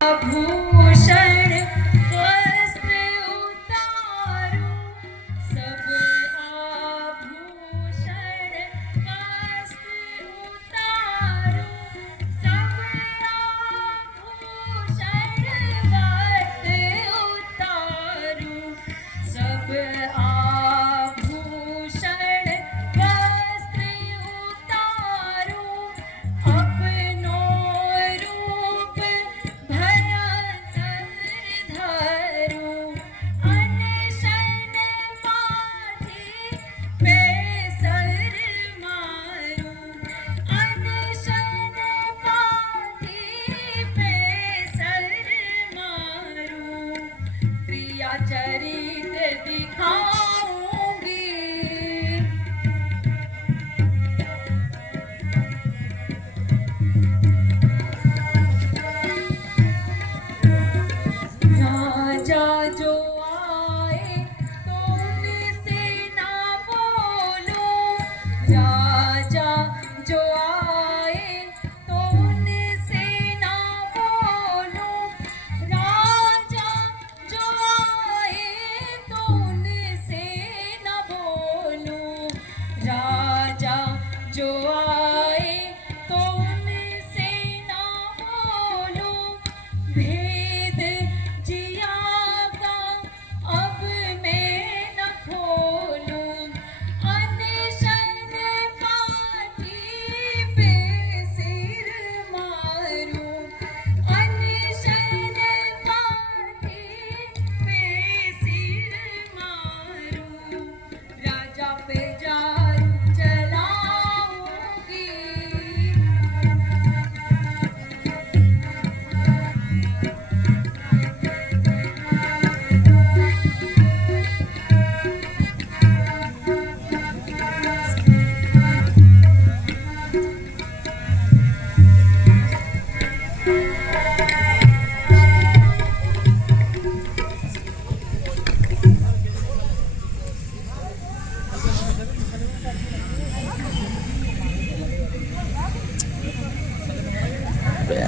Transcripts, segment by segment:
आभूषण वस्त्र उतारो, सब आभूषण वस्त्र उतारो, सब आभूषण वस्त्र उतारो, सब आभूषण वस्त्र उतारो, अपनो रूप भयंकर धरो, अनशन पाठी पे सर मारो, अनशन पाठी पे सर मारो, प्रिया चरित दिखाऊंगी, राजा जो आए तो उनसे ना बोलो, राजा जो आए तो उनसे ना बोलो, राजा जो आए तो उनसे ना बोलो, राजा जो आए तो उनसे ना बोलो, भेद जिया का अब मैं न खोलूं, अनशन पाठी पे सिर मारूं, अनशन पाठी पे सिर मारूं, राजा पे जारू चलाऊंगी,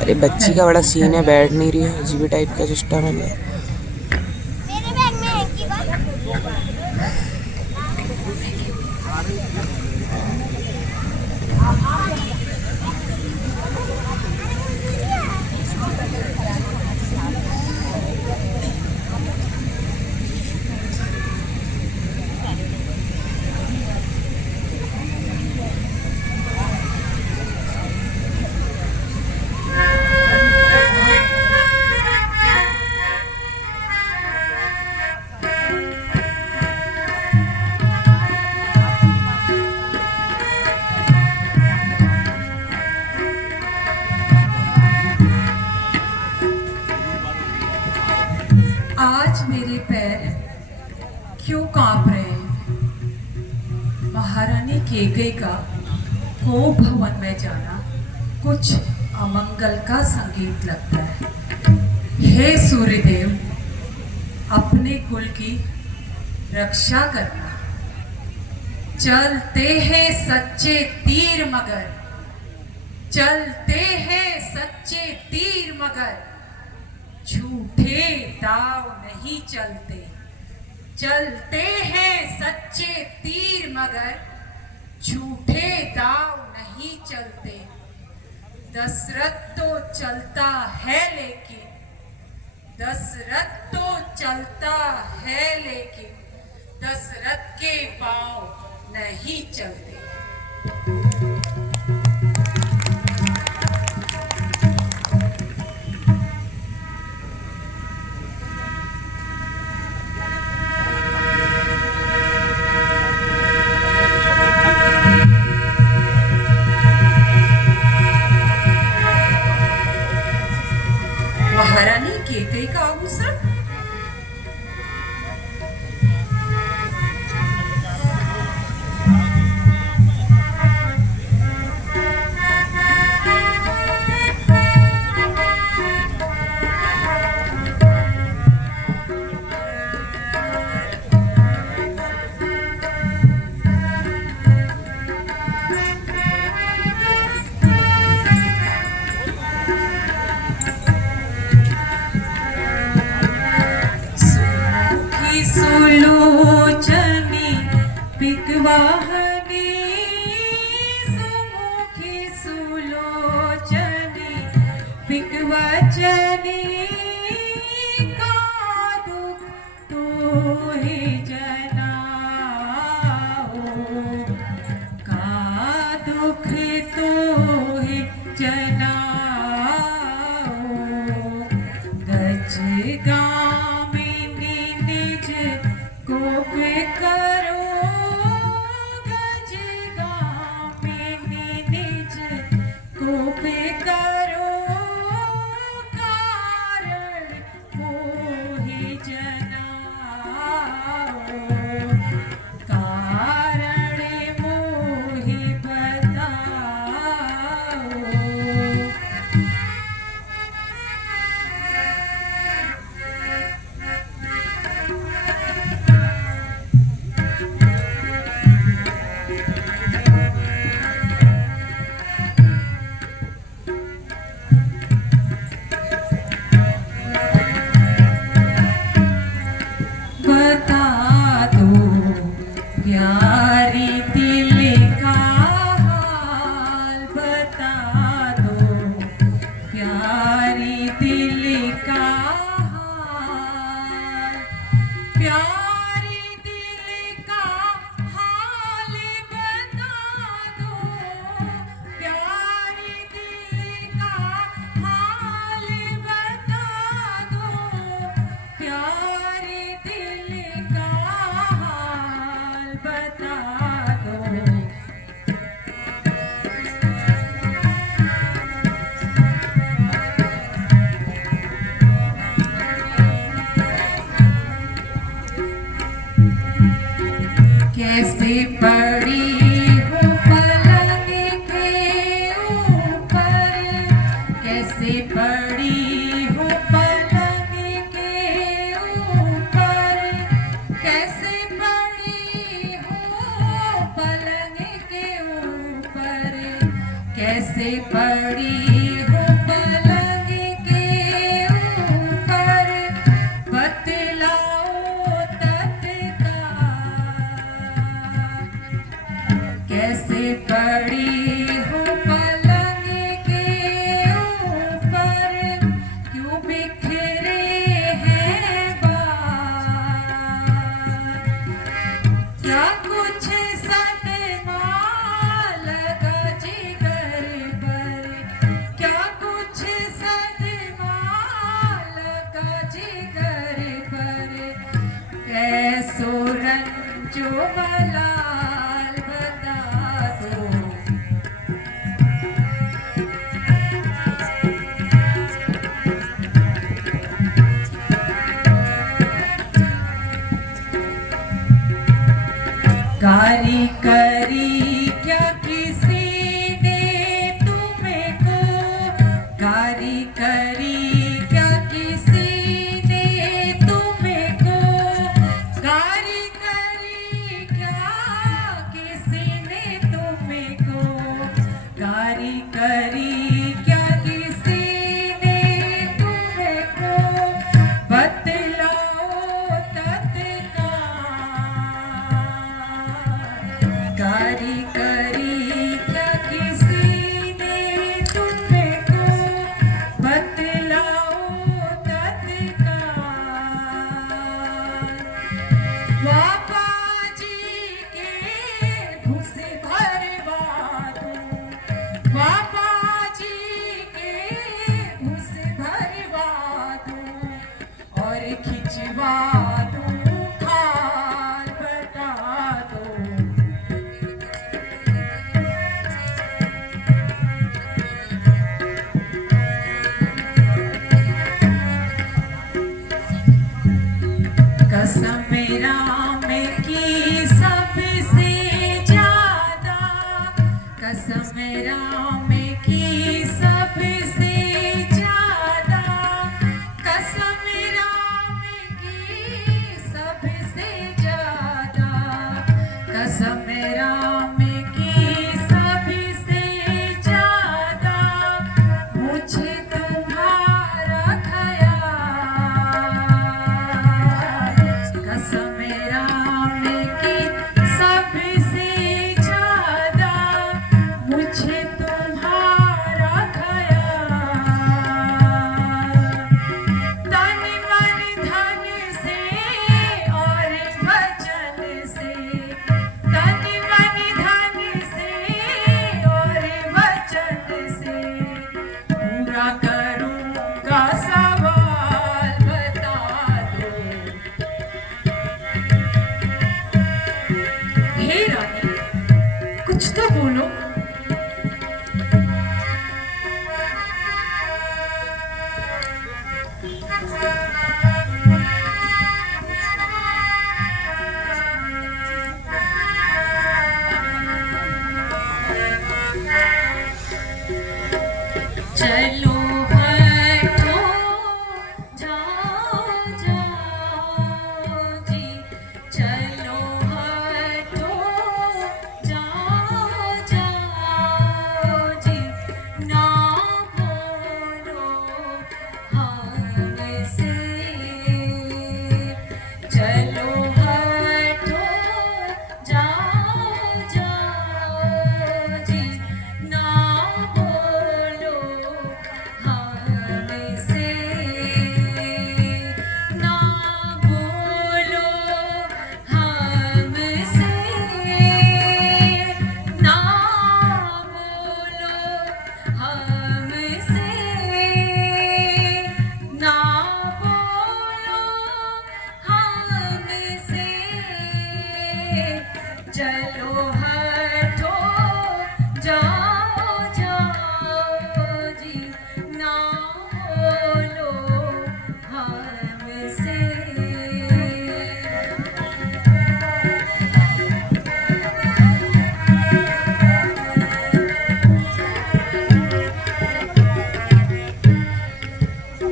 अरे बच्ची का बड़ा सीन है, बैठ नहीं रही है, अजीब टाइप का सिस्टम है। मेरे बैग में है की बात। आज मेरे पैर क्यों कांप रहे हैं? महारानी केकई का को भवन में जाना कुछ अमंगल का संगीत लगता है। हे सूर्यदेव, अपने कुल की रक्षा करना। चलते हैं सच्चे तीर मगर, चलते हैं सच्चे तीर मगर, झूठे दाव नहीं चलते, चलते हैं सच्चे तीर मगर, झूठे दाव नहीं चलते। दशरथ तो चलता है लेकिन, दशरथ तो चलता है लेकिन, दशरथ के पांव नहीं चलते। महारानी केकई का आभूषण सुवाहनी सुमुखी सुलोचनी बिकवचनी का दुख तू ही जनाओ का दुख तू ही जनाओ गज गामिनी निज कोप करो गज गामिनी निज कोप करो कारण मोहि जनाओ कारण मोहि बताओ बता दो प्यारी दिल का हाल बता दो प्यारी दिल का हाल प्यारी दिल का हाल बता दो प्यारी दिल का हाल बता दो प्यारी दिल का हाल बता दो कैसे पड़ी हो पलंग के ऊपर कैसे पड़ी हो पलंग के ऊपर कैसे पड़ी हो पलंग के ऊपर कैसे पड़ी हो पलंग के ऊपर बतलाओ तत्काल कैसे पड़ी हो पलंग के ऊपर क्यों बिखरे हैं बाल क्या कुछ सदमा लगा जिगर पर क्या कुछ सदमा लगा जिगर पर कैसो रंजो मलाल बता दो गारी करी क्या किसी ने तुमको गारी करी क्या किसी ने तुमको गारी करी क्या किसी ने तुमको गारी करी क्या किसी ने तुमको बतलाओ तत्काल गारी करी क्या किसी ने तुमको बतलाओ तत्काल बाबा जी के घुस भरवा दूं बाबा जी के घुस भरवा दूं और खिंचवा दूं खाल बता दो कसम राम की सबसे ज्यादा कसम राम की सबसे ज्यादा कसम राम हमसे चलो हटो जाओ जाओ जी ना बोलो हमसे ना बोलो हमसे ना बोलो हमसे ना बोलो हमसे चलो हटो जाओ जाओ जी ना बोलो हमसे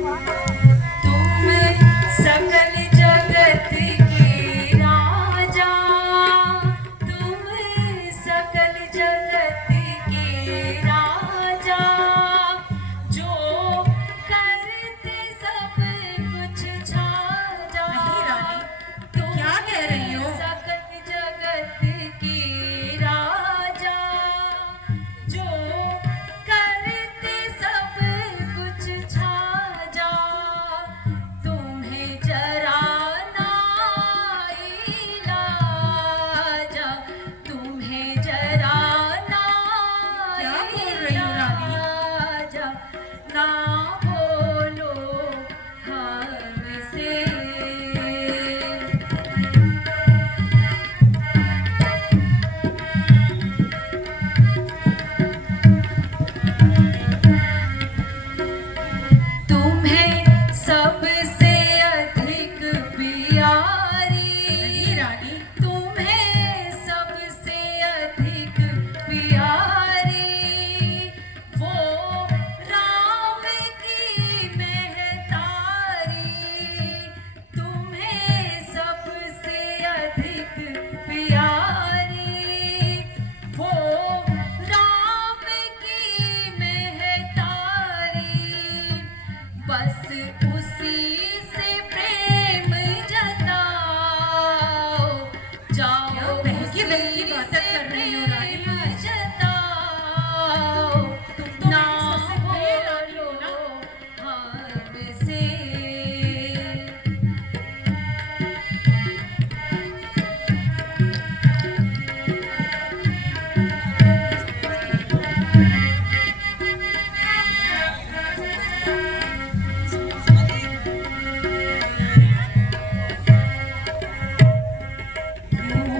तुम सकल जगत के राजा तुम सकल जगत के राजा जो करते सब कुछ छाजा नहीं रानी, तुम क्या कह रही हो? सकल जगत के राजा जो करते सब कुछ छाजा तुम्हें जरा ना इलाजा तुम्हें जरा ना क्या बोल रही हो रानी? इलाजा ना बोलो हमसे तुम्हें सबसे अधिक प्यारी नहीं रानी, तुम्हें सबसे अधिक प्यारी वो राम की महतारी तुम्हें सबसे अधिक प्यारी वो राम की महतारी बस उसी से प्रेम जताओ जाओ क्या बहकी बहकी उसी बातें से कर रही हो रानी? प्रेम जताओ तुम तो ना मेरी सबसे प्रिय रानी हो ना? हमसे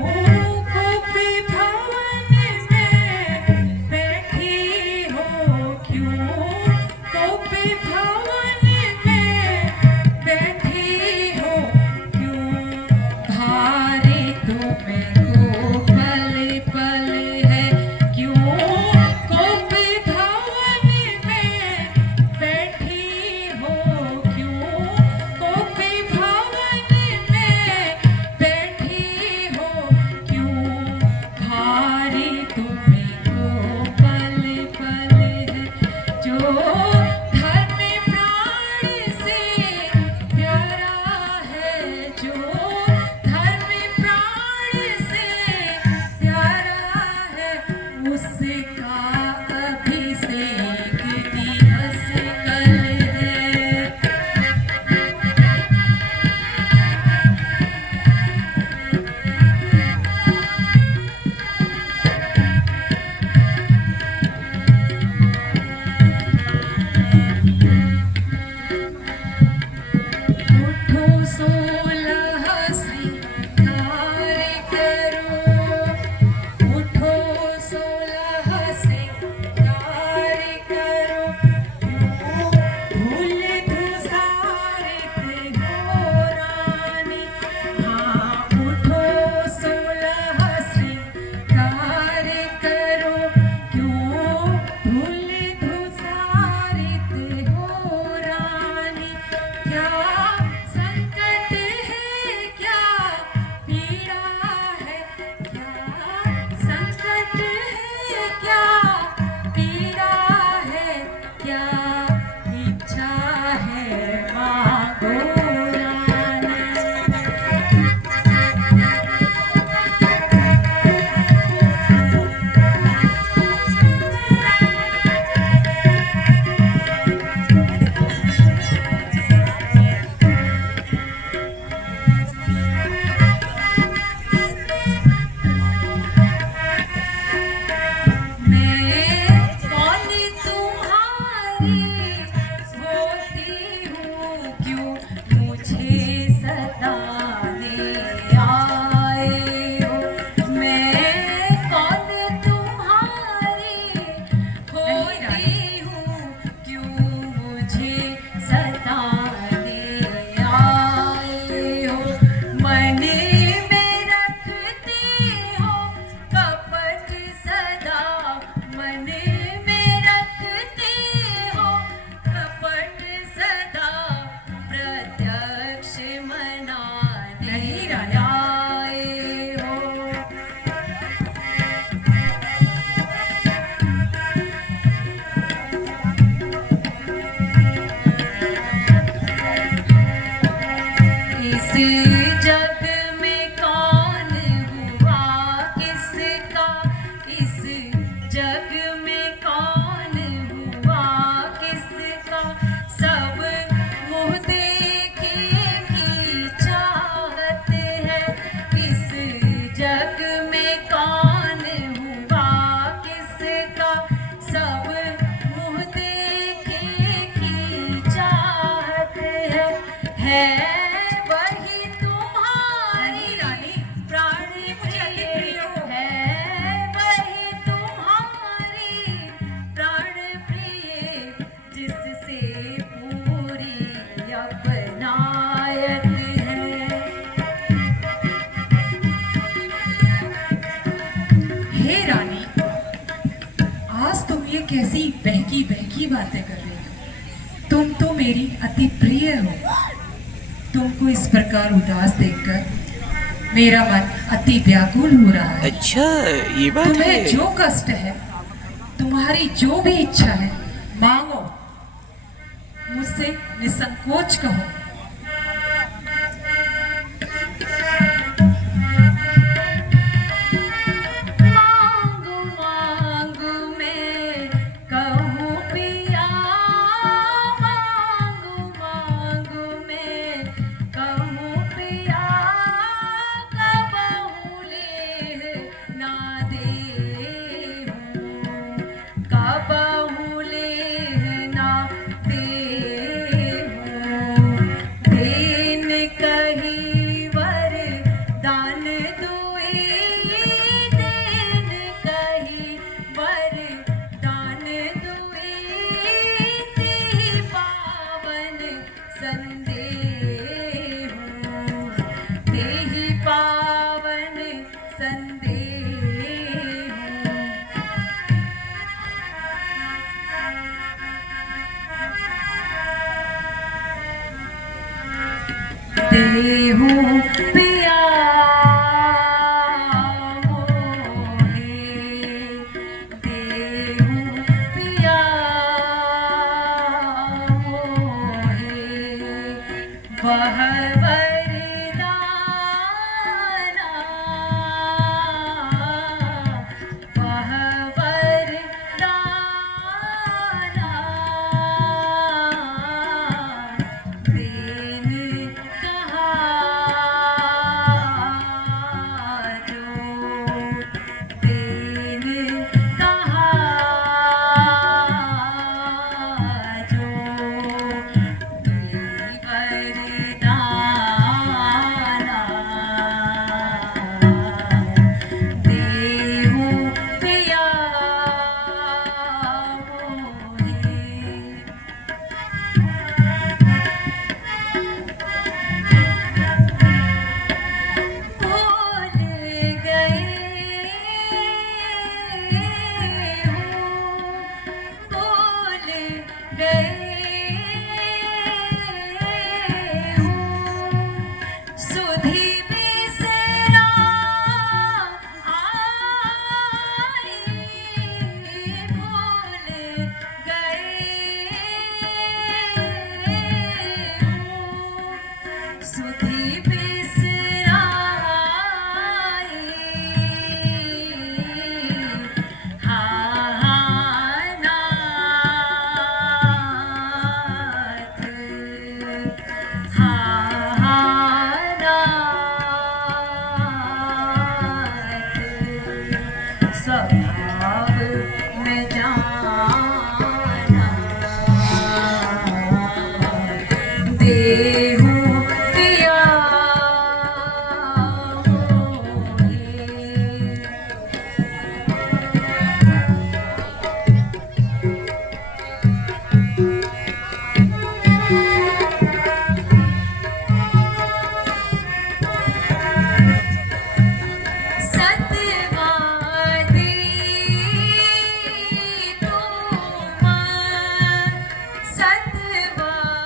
गोपी भवन में बैठी हो क्यों? गोपी भवन में बैठी हो क्यों? भारी तुम्हें को पल पल है क्यों? गोपी भवन में बैठी हो क्यों? गोपी भवन में बैठी हो क्यों? भारी तुम्हें को पल पल है जो धर्म प्राण से प्यारा है जो धर्म प्राण से प्यारा है उसका अभिषेक दिवस कल है उठो 16 श्रृंगार करो उठो 16 श्रृंगार करो क्यों भूल धुसारित हो रानी हाँ उठो 16 श्रृंगार करो क्यों भूल धुसारित हो रानी क्या संकट है क्या पीड़ा है क्या संकट है क्या पीड़ा है क्या इच्छा है जग में कौन हुआ किसका, इस जग में कौन हुआ किसका, सब मुँह देखे की चाहत है। इस जग में कौन हुआ किसका, सब मुँह देखे की चाहत है वही तुम्हारी रानी, प्राण प्रिय है, वही तुम्हारी प्राण प्रिय, जिससे पूरी अपनायत है। हे रानी, आज तुम ये कैसी बहकी बहकी बातें कर रही हो? तुम तो मेरी अति प्रिय हो। तुमको इस प्रकार उदास देखकर मेरा मन अति व्याकुल हो रहा है। अच्छा ये बात तुम्हें है। जो कष्ट है, तुम्हारी जो भी इच्छा है, मांगो, मुझसे निसंकोच कहो। मांगू मांगू मैं कहूँ पिया, मांगू मांगू मैं कहूँ पिया, कबहू ले ना देहूँ, कबहू ले ना देहूँ। देन कही वरदान दुई, देन कही वरदान दुई, तिहि पावन संदेह, तेहि पावन संदेह। देहु पिया मोहे, देहु पिया मोहे, वह वरदाना, वह वरदाना, देन कहा जो, देन कहा जो, तेरी वरदाना, देहु पिया मोहे। भूल गए हूँ, भूल गए हूँ, सुधि बिसरा आई, भूल गए हूँ, सुधि बिसरा आई, हाँ नाथ, हाँ नाथ, स्वभाव में जाना, देहु पिया मोहे। सतवादी तुम, सतवादी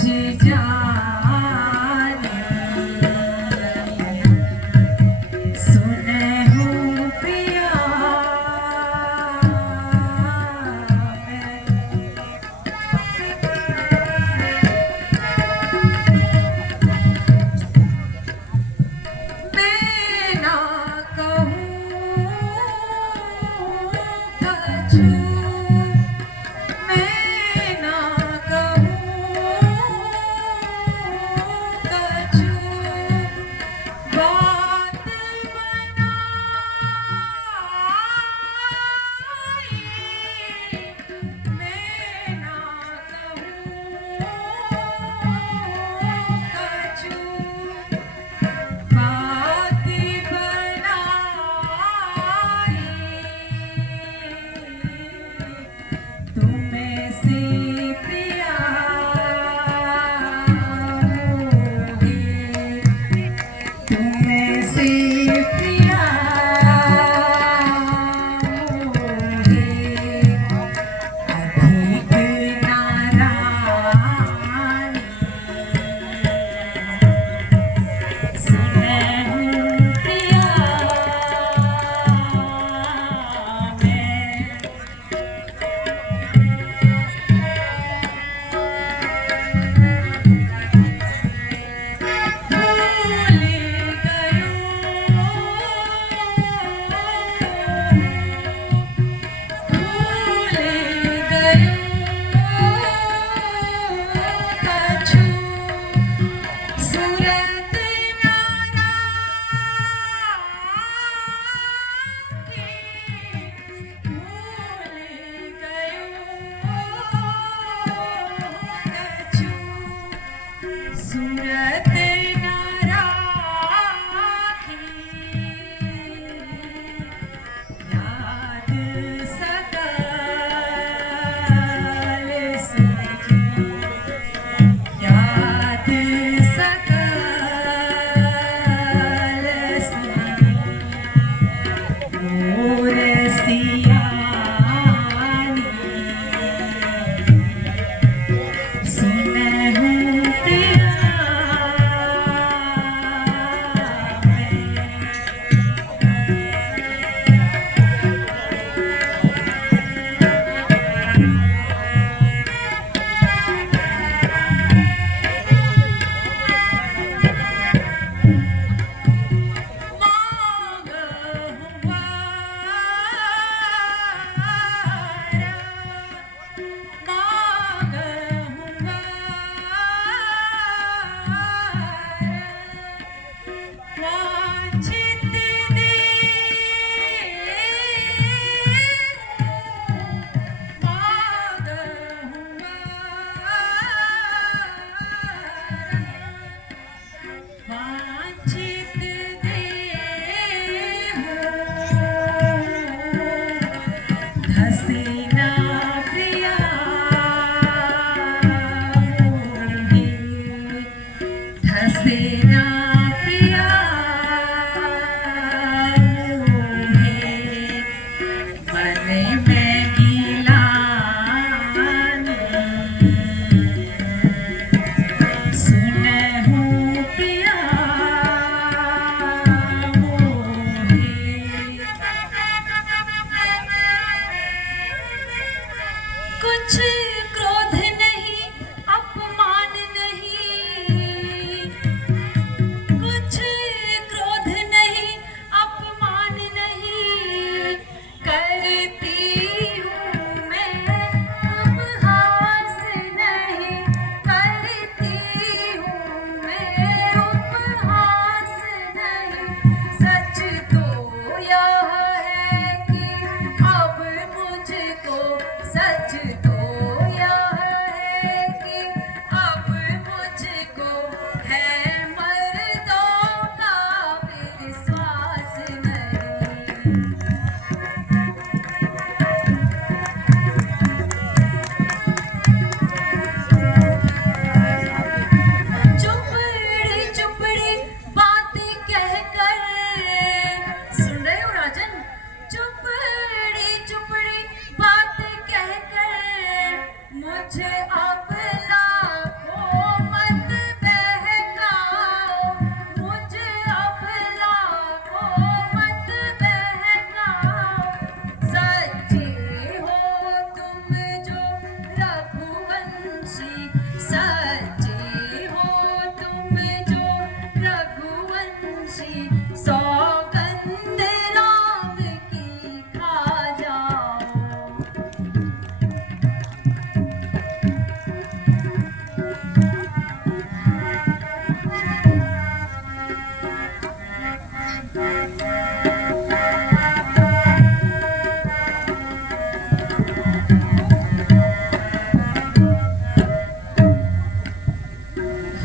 जी जानी सुने हूँ पिया मैं ना कहूँ कछु मैं ना कहूँ कछु बात बनाई मैं ना कहूँ कछु बात बनाई तुम्हें से प्रिया मोहे तुम्हें से प्रिया मोहे अधिक नारायणी सुने हूँ प्रिया भूल कछु सूरत भूल कछु सूरत याद सकल सजी याद सकल सजी मोर सियानी सुने हूँ प्रिया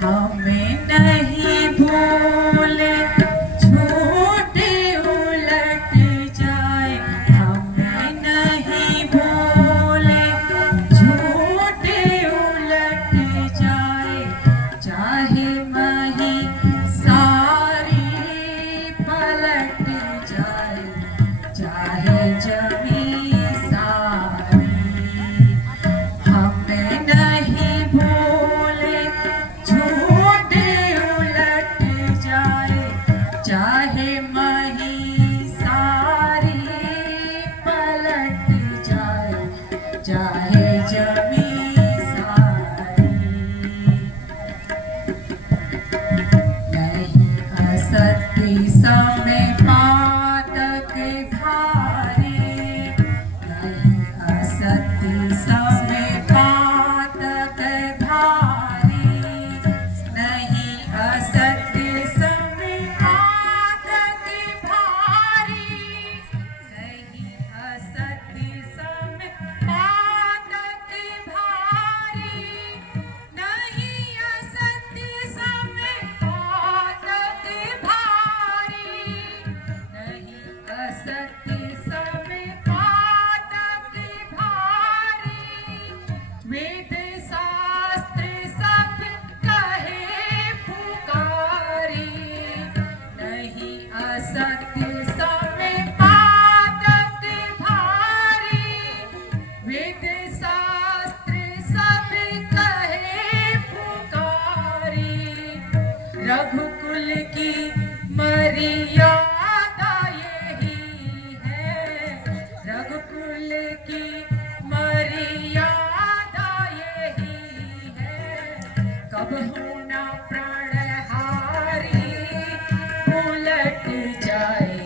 हमें नहीं भूले झूठे उलट जाए, हमें नहीं भूले झूठे उलट जाए, चाहे मही सारी पलट जाए, चाहे जमी सारी, हमें नहीं भूले झूठे उलट जाए, चाहे मही सारी पलट जाए, चाहे जमी सारी, नहीं असत्य समय पातक भारी, नहीं असत्य समय पातक भारी, नहीं असत्य समय पातक भारी, नहीं असत्य समय पातक भारी, नहीं असत्य समय पातक भारी, नहीं असत्य समय पातक भारी, वेद शास्त्र सब कहे पुकारी, नहीं असत्य समय पातक भारी, वेद शास्त्र सब कहे पुकारी, रघुकुल की मर्यादा यही है, रघुकुल की मर्यादा यही है, कब होना प्राणहारी उलट जाए,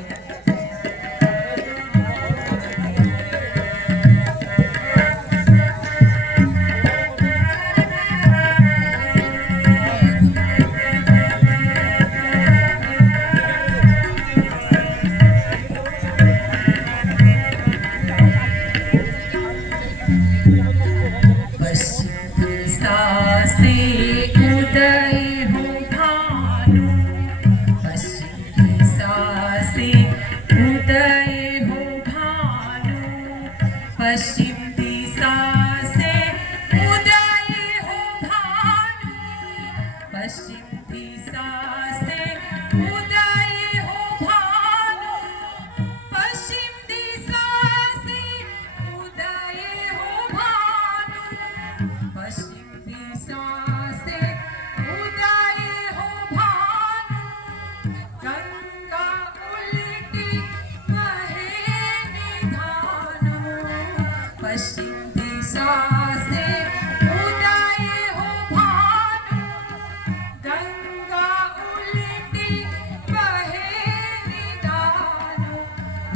पश्चिम दिशा से उदय हो भानु, पश्चिम दिशा से उदय हो भानु, पश्चिम दिशा से उदय हो भानु, पश्चिम दिशा से उदय हो भानु, पश्चिम दिशा से उदय हो भानु, पश्चिम दिशा से उदय हो भानु, गंगा उल्टी बहे निधानु, पश्चिम दिशा से उदय हो भानु, गंगा उल्टी बहे निधानु,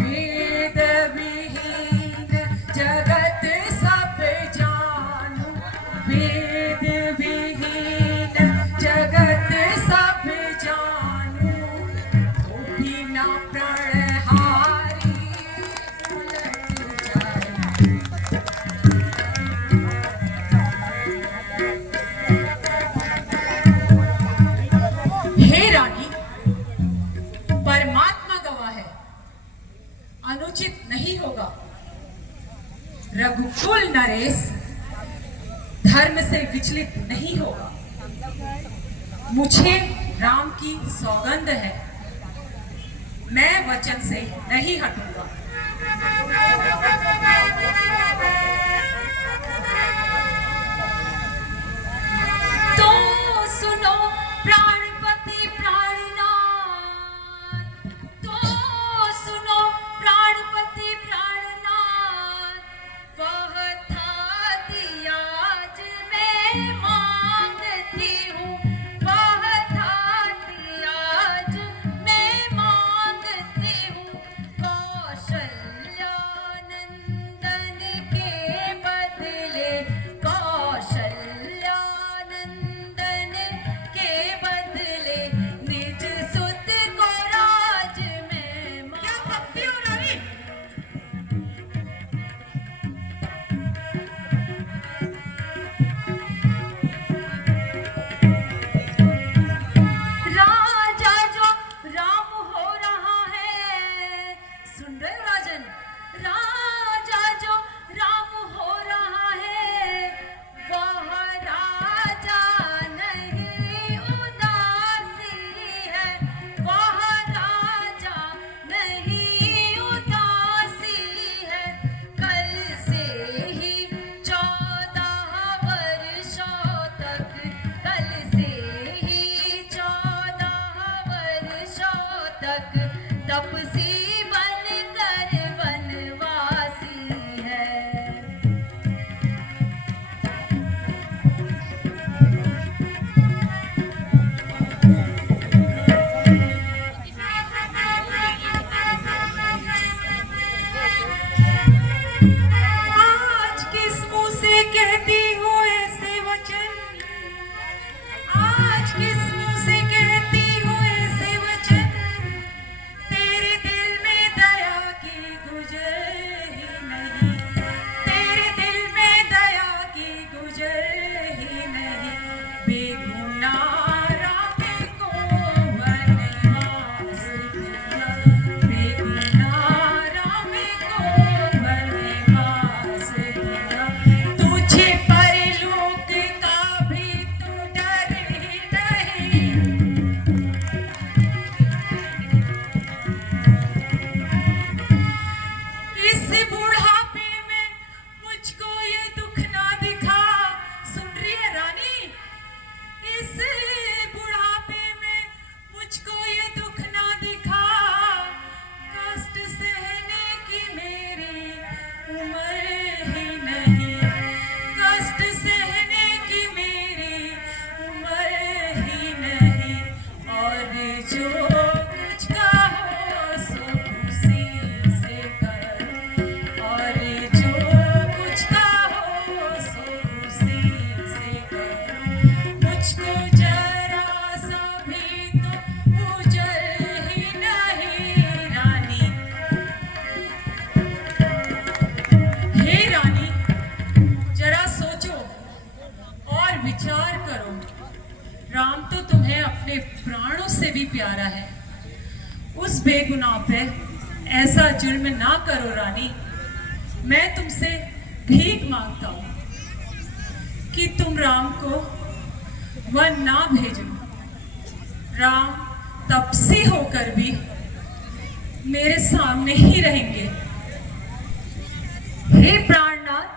वेद विहीन जगत सब जानू, वेद विहीन जगत सब जानू, तो बिना प्रणहारी उलट जाए, हे रानी, परमात्मा गवाह है, अनुचित नहीं होगा, रघुकुल नरेश धर्म से विचलित नहीं होगा, मुझे राम की सौगंध है, मैं वचन से नहीं हटूंगा। तो सुनो प्राणपति प्राणनाथ, तो सुनो प्राणपति प्राणनाथ, वह था दिया आज मैं मांगती हूँ, वह था दिया आज मैं मांगती हूँ, कौशल्या नंदन के बदले, कौशल्या नंदन के बदले करो। राम तो तुम्हें अपने प्राणों से भी प्यारा है। उस बेगुनाह पे ऐसा जुल्म ना करो रानी। मैं तुमसे भीख मांगता हूँ कि तुम राम को वन ना भेजो। राम तपसी होकर भी मेरे सामने ही रहेंगे। हे प्राणनाथ,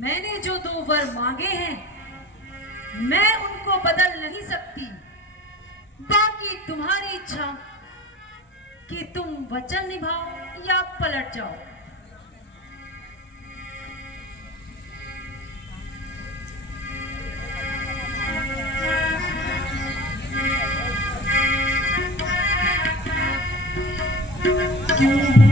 मैंने जो 2 वर मांगे हैं मैं उनको बदल नहीं सकती। बाकी तुम्हारी इच्छा कि तुम वचन निभाओ या पलट जाओ। क्यों